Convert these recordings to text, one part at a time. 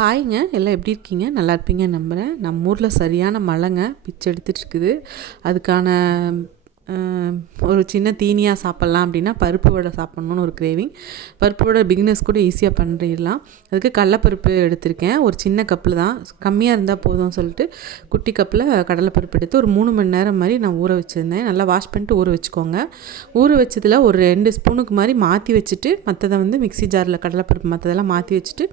ஹாய்ங்க, எல்லாம் எப்படி இருக்கீங்க? நல்லா இருப்பீங்கன்னு நம்புகிறேன். நம்ம ஊரில் சரியான மழைங்க பிச்சை எடுத்துகிட்டு இருக்குது. அதுக்கான ஒரு சின்ன தீனியாக சாப்பிட்லாம் அப்படின்னா பருப்பு வடை சாப்பிட்ணுன்னு ஒரு கிரேவிங். பருப்பு வடை பிகினர்ஸ் கூட ஈஸியாக பண்ணிடலாம். அதுக்கு கடலைப்பருப்பு எடுத்திருக்கேன். ஒரு சின்ன கப்பில் தான், கம்மியாக இருந்தால் போதும்னு சொல்லிட்டு குட்டி கப்பில் கடலைப்பருப்பு எடுத்து ஒரு 3 மணி நேரம் மாதிரி நான் ஊற வச்சுருந்தேன். நல்லா வாஷ் பண்ணிட்டு ஊற வச்சுக்கோங்க. ஊற வச்சதில் ஒரு 2 ஸ்பூனுக்கு மாதிரி மாற்றி வச்சுட்டு மற்றதை வந்து மிக்ஸி ஜாரில் கடலைப்பருப்பு மற்றதெல்லாம் மாற்றி வச்சுட்டு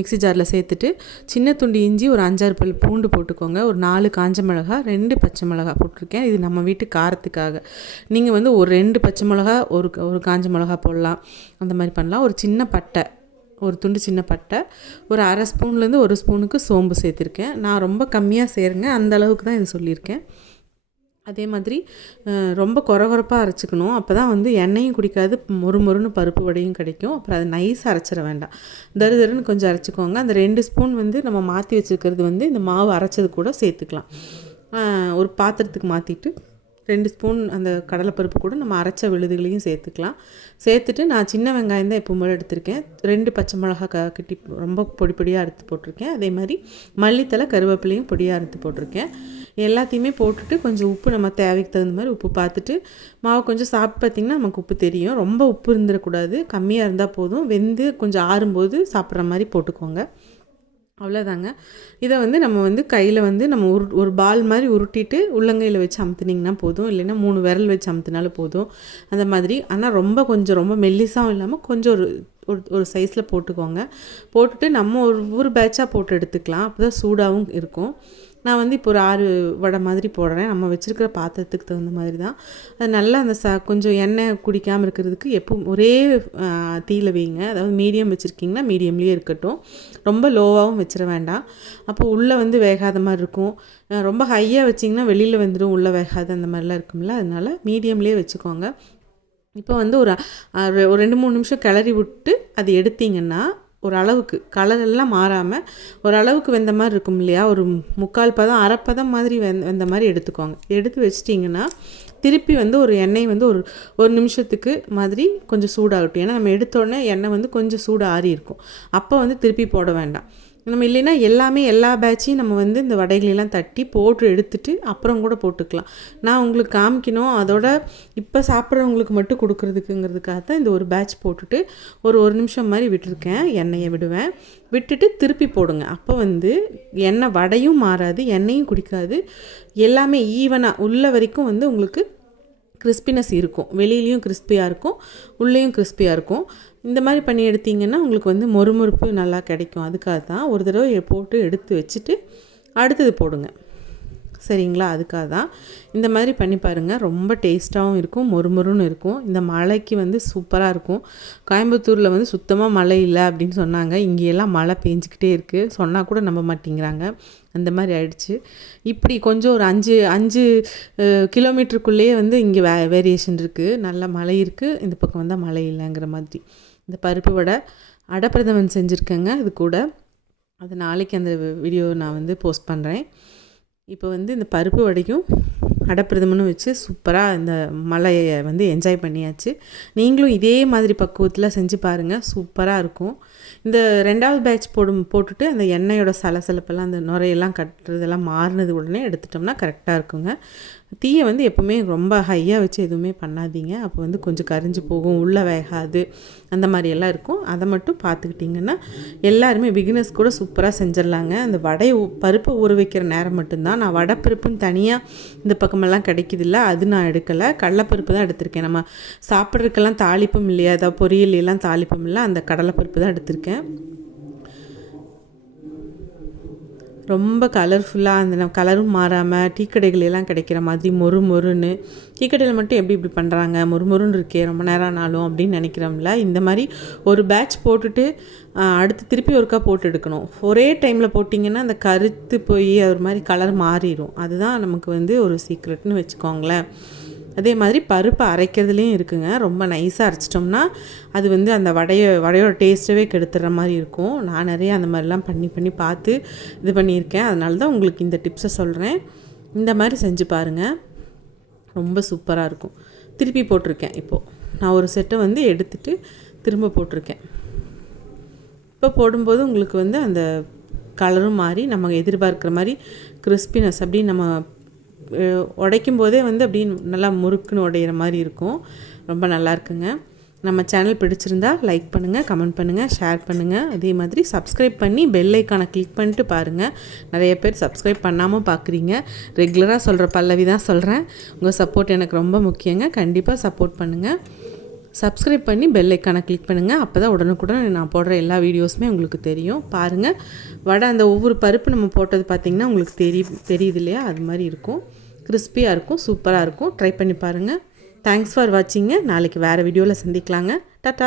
மிக்ஸி ஜாரில் சேர்த்துட்டு சின்ன துண்டு இஞ்சி, ஒரு 5-6 பல் பூண்டு போட்டுக்கோங்க. ஒரு 4 காஞ்ச மிளகா, 2 பச்சை மிளகா போட்டிருக்கேன். இது நம்ம வீட்டு காரத்துக்காக. நீங்கள் வந்து ஒரு 2 பச்சை மிளகா, ஒரு காஞ்ச மிளகா போடலாம். அந்த மாதிரி பண்ணலாம். ஒரு சின்ன பட்டை, ஒரு துண்டு சின்ன பட்டை, ஒரு 1/2 ஸ்பூன்லேருந்து 1 ஸ்பூனுக்கு சோம்பு சேர்த்துருக்கேன். நான் ரொம்ப கம்மியாக சேருங்க, அந்த அளவுக்கு தான் இது சொல்லியிருக்கேன். அதே மாதிரி ரொம்ப கொரகொரப்பாக அரைச்சிக்கணும். அப்போ தான் வந்து எண்ணெயும் குடிக்காது, மொறுன்னு பருப்பு வடையும் கிடைக்கும். அப்புறம் அதை நைஸாக அரைச்சிட வேண்டாம், தருன்னு கொஞ்சம் அரைச்சிக்கோங்க. அந்த 2 ஸ்பூன் வந்து நம்ம மாற்றி வச்சுருக்கிறது வந்து இந்த மாவு அரைச்சது கூட சேர்த்துக்கலாம். ஒரு பாத்திரத்துக்கு மாற்றிட்டு 2 ஸ்பூன் அந்த கடலைப்பருப்பு கூட நம்ம அரைச்ச விழுதுகளையும் சேர்த்துக்கலாம். சேர்த்துட்டு நான் சின்ன வெங்காயம் தான் எப்பவும் போல எடுத்திருக்கேன். 2 பச்சை மிளகா கிட்டி ரொம்ப பொடியாக அறுத்து போட்டிருக்கேன். அதே மாதிரி மல்லித்தலை, கருவேப்பிலையும் பொடியாக அறுத்து போட்டிருக்கேன். எல்லாத்தையுமே போட்டுட்டு கொஞ்சம் உப்பு நம்ம தேவைக்கு தகுந்த மாதிரி உப்பு பார்த்துட்டு, மாவு கொஞ்சம் சாப்பிட்டு பார்த்திங்கன்னா நமக்கு உப்பு தெரியும். ரொம்ப உப்பு இருந்துடக்கூடாது, கம்மியாக இருந்தால் போதும். வெந்து கொஞ்சம் ஆறும்போது சாப்பிட்ற மாதிரி போட்டுக்கோங்க. அவ்வளோதாங்க. இதை வந்து நம்ம வந்து கையில் வந்து நம்ம ஒரு பால் மாதிரி உருட்டிட்டு உள்ளங்கையில் வச்சு அமுத்துனிங்கன்னா போதும். இல்லைன்னா 3 விரல் வச்சு அமுத்தினாலும் போதும். அந்த மாதிரி. ஆனால் ரொம்ப மெல்லிசாகவும் இல்லாமல் கொஞ்சம் ஒரு சைஸில் போட்டுக்கோங்க. போட்டுட்டு நம்ம ஒரு பேட்சாக போட்டு எடுத்துக்கலாம். அப்போ தான் சூடாகவும் இருக்கும். நான் வந்து இப்போ ஒரு 6 வடை மாதிரி போடுறேன். நம்ம வச்சுருக்கிற பாத்திரத்துக்கு தகுந்த மாதிரி தான். அது நல்லா அந்த கொஞ்சம் எண்ணெய் குடிக்காமல் இருக்கிறதுக்கு எப்பவும் ஒரே தீயில் வைங்க. அதாவது மீடியம் வச்சுருக்கிங்கன்னா மீடியம்லேயே இருக்கட்டும், ரொம்ப லோவாகவும் வச்சிட வேண்டாம். அப்போ உள்ளே வந்து வேகாத மாதிரி இருக்கும். ரொம்ப ஹையாக வச்சிங்கன்னா வெளியில் வந்துடும், உள்ளே வேகாது, அந்த மாதிரிலாம் இருக்கும்ல. அதனால் மீடியம்லேயே வச்சுக்கோங்க. இப்போ வந்து ஒரு 2-3 நிமிஷம் கிளறி விட்டு அது எடுத்திங்கன்னா ஓரளவுக்கு கலரெல்லாம் மாறாமல் ஓரளவுக்கு வெந்த மாதிரி இருக்கும் இல்லையா, ஒரு 3/4 பதம், அரை பதம் மாதிரி வெந்த மாதிரி எடுத்துக்கோங்க. எடுத்து வச்சிட்டிங்கன்னா திருப்பி வந்து ஒரு எண்ணெய் வந்து ஒரு நிமிஷத்துக்கு மாதிரி கொஞ்சம் சூடாகட்டும். ஏன்னா நம்ம எடுத்தோடனே எண்ணெய் வந்து கொஞ்சம் சூடு ஆறி இருக்கும். அப்போ வந்து திருப்பி போட வேண்டாம். நம்ம இல்லைன்னா எல்லா பேட்சையும் நம்ம வந்து இந்த வடைகளெல்லாம் தட்டி போட்டு எடுத்துகிட்டு அப்புறம் கூட போட்டுக்கலாம். நான் உங்களுக்கு காமிக்கணும், அதோட இப்போ சாப்பிட்றவங்களுக்கு மட்டும் கொடுக்குறதுக்குங்கிறதுக்காக தான் இந்த ஒரு பேட்ச் போட்டுட்டு ஒரு நிமிஷம் மாதிரி விட்டுருக்கேன். எண்ணெயை விடுவேன், விட்டுட்டு திருப்பி போடுங்க. அப்போ வந்து எண்ணெய் வடையும் மாறாது, எண்ணெயும் குடிக்காது, எல்லாமே ஈவனாக உள்ள வரைக்கும் வந்து உங்களுக்கு கிறிஸ்பினஸ் இருக்கும். வெளியிலையும் கிறிஸ்பியாக இருக்கும், உள்ளேயும் கிறிஸ்பியாக இருக்கும். இந்த மாதிரி பண்ணி எடுத்திங்கன்னா உங்களுக்கு வந்து மொறுமொறுப்பு நல்லா கிடைக்கும். அதுக்காக தான் ஒரு தடவை போட்டு எடுத்து வச்சுட்டு அடுத்தது போடுங்க, சரிங்களா? அதுக்காக தான் இந்த மாதிரி பண்ணி பாருங்கள். ரொம்ப டேஸ்ட்டாகவும் இருக்கும், மொறுமொறுன்னு இருக்கும். இந்த மழைக்கு வந்து சூப்பராக இருக்கும். கோயம்புத்தூரில் வந்து சுத்தமாக மழை இல்லை அப்படின்னு சொன்னாங்க. இங்கேயெல்லாம் மழை பெஞ்சிக்கிட்டே இருக்குது. சொன்னால் கூட நம்ப மாட்டேங்கிறாங்க, அந்த மாதிரி ஆயிடுச்சு. இப்படி கொஞ்சம் ஒரு 5 கிலோமீட்டருக்குள்ளேயே வந்து இங்கே வேரியேஷன் இருக்குது. நல்ல மழை இருக்குது, இந்த பக்கம் வந்தால் மழை இல்லைங்கிற மாதிரி. இந்த பருப்பு வடை அடப்பிரதமன் செஞ்சுருக்கேங்க இது கூட. அது நாளைக்கு அந்த வீடியோ நான் வந்து போஸ்ட் பண்ணுறேன். இப்போ வந்து இந்த பருப்பு வடையும் அடப்பிரதமனும் வச்சு சூப்பராக இந்த மழையை வந்து என்ஜாய் பண்ணியாச்சு. நீங்களும் இதே மாதிரி பக்குவத்தில் செஞ்சு பாருங்கள், சூப்பராக இருக்கும். இந்த 2வது பேட்ச் போட்டுட்டு அந்த எண்ணெயோட சலசலப்பெல்லாம் அந்த நுரையெல்லாம் கட்டுறதெல்லாம் மாறினது உடனே எடுத்துட்டோம்னா கரெக்டாக இருக்குங்க. தீயை வந்து எப்போவுமே ரொம்ப ஹையாக வச்சு எதுவுமே பண்ணாதீங்க. அப்போ வந்து கொஞ்சம் கரிஞ்சு போகும், உள்ளே வேகாது, அந்த மாதிரியெல்லாம் இருக்கும். அதை மட்டும் பார்த்துக்கிட்டிங்கன்னா எல்லாருமே பிகினர்ஸ் கூட சூப்பராக செஞ்சிடலாங்க. அந்த பருப்பை ஊற வைக்கிற நேரம் மட்டும்தான். நான் வடைப்பருப்புன்னு தனியாக இந்த பக்கமெல்லாம் கிடைக்கிதில்ல, அது நான் எடுக்கலை. கடலைப்பருப்பு தான் எடுத்திருக்கேன். நம்ம சாப்பிட்றதுக்கெல்லாம் தாளிப்பும் இல்லையா, அதாவது பொரியல் எல்லாம் தாளிப்பும் இல்லை, அந்த கடலைப்பருப்பு தான் எடுத்திருக்கேன். ரொம்ப கலர்ஃபுல்லாக அந்த கலரும் மாறாமல் டீ கடைகளெல்லாம் கிடைக்கிற மாதிரி மொறுன்னு. டீ கடையில் மட்டும் இப்படி பண்ணுறாங்க, மொறுன்னு இருக்கே ரொம்ப நேரம் ஆனாலும் அப்படின்னு நினைக்கிறோம்ல. இந்த மாதிரி ஒரு பேட்ச் போட்டுட்டு அடுத்து திருப்பி ஒருக்கா போட்டு எடுக்கணும். ஒரே டைமில் போட்டிங்கன்னா அந்த கருத்து போய் ஒரு மாதிரி கலர் மாறிடும். அதுதான் நமக்கு வந்து ஒரு சீக்ரெட்னு வச்சுக்கோங்களேன். அதே மாதிரி பருப்பு அரைக்கிறதுலேயும் இருக்குங்க. ரொம்ப நைஸாக அரைச்சிட்டோம்னா அது வந்து அந்த வடையோட டேஸ்ட்டவே கெடுத்துடுற மாதிரி இருக்கும். நான் நிறைய அந்த மாதிரிலாம் பண்ணி பார்த்து இது பண்ணியிருக்கேன். அதனால தான் உங்களுக்கு இந்த டிப்ஸை சொல்கிறேன். இந்த மாதிரி செஞ்சு பாருங்கள், ரொம்ப சூப்பராக இருக்கும். திருப்பி போட்டிருக்கேன். இப்போது நான் ஒரு செட்டை வந்து எடுத்துகிட்டு திரும்ப போட்டிருக்கேன். இப்போ போடும்போது உங்களுக்கு வந்து அந்த கலரும் மாறி நம்ம எதிர்பார்க்குற மாதிரி கிறிஸ்பினஸ் அப்படி நம்ம உடைக்கும் போதே வந்து அப்படி நல்லா முறுக்குன்னு உடையிற மாதிரி இருக்கும். ரொம்ப நல்லா இருக்குங்க. நம்ம சேனல் பிடிச்சிருந்தா லைக் பண்ணுங்கள், கமெண்ட் பண்ணுங்கள், ஷேர் பண்ணுங்கள். அதே மாதிரி சப்ஸ்கிரைப் பண்ணி பெல் ஐக்கானை கிளிக் பண்ணிட்டு பாருங்கள். நிறைய பேர் சப்ஸ்கிரைப் பண்ணாமல் பார்க்குறீங்க. ரெகுலராக சொல்கிற பல்லவி தான் சொல்கிறேன். உங்கள் சப்போர்ட் எனக்கு ரொம்ப முக்கியங்க. கண்டிப்பாக சப்போர்ட் பண்ணுங்கள். சப்ஸ்கிரைப் பண்ணி பெல் ஐக்கானை கிளிக் பண்ணுங்கள். அப்போ தான் உடனுக்குடன் நான் போடுற எல்லா வீடியோஸுமே உங்களுக்கு தெரியும். பாருங்கள், வடை அந்த ஒவ்வொரு பருப்பு நம்ம போட்டது பார்த்திங்கன்னா உங்களுக்கு தெரியுது இல்லையா? அது மாதிரி இருக்கும். கிறிஸ்பியாக இருக்கும், சூப்பராக இருக்கும். ட்ரை பண்ணி பாருங்கள். Thanks for வாட்சிங்க. நாளைக்கு வேறு வீடியோவில் சந்திக்கலாங்க. டாட்டா.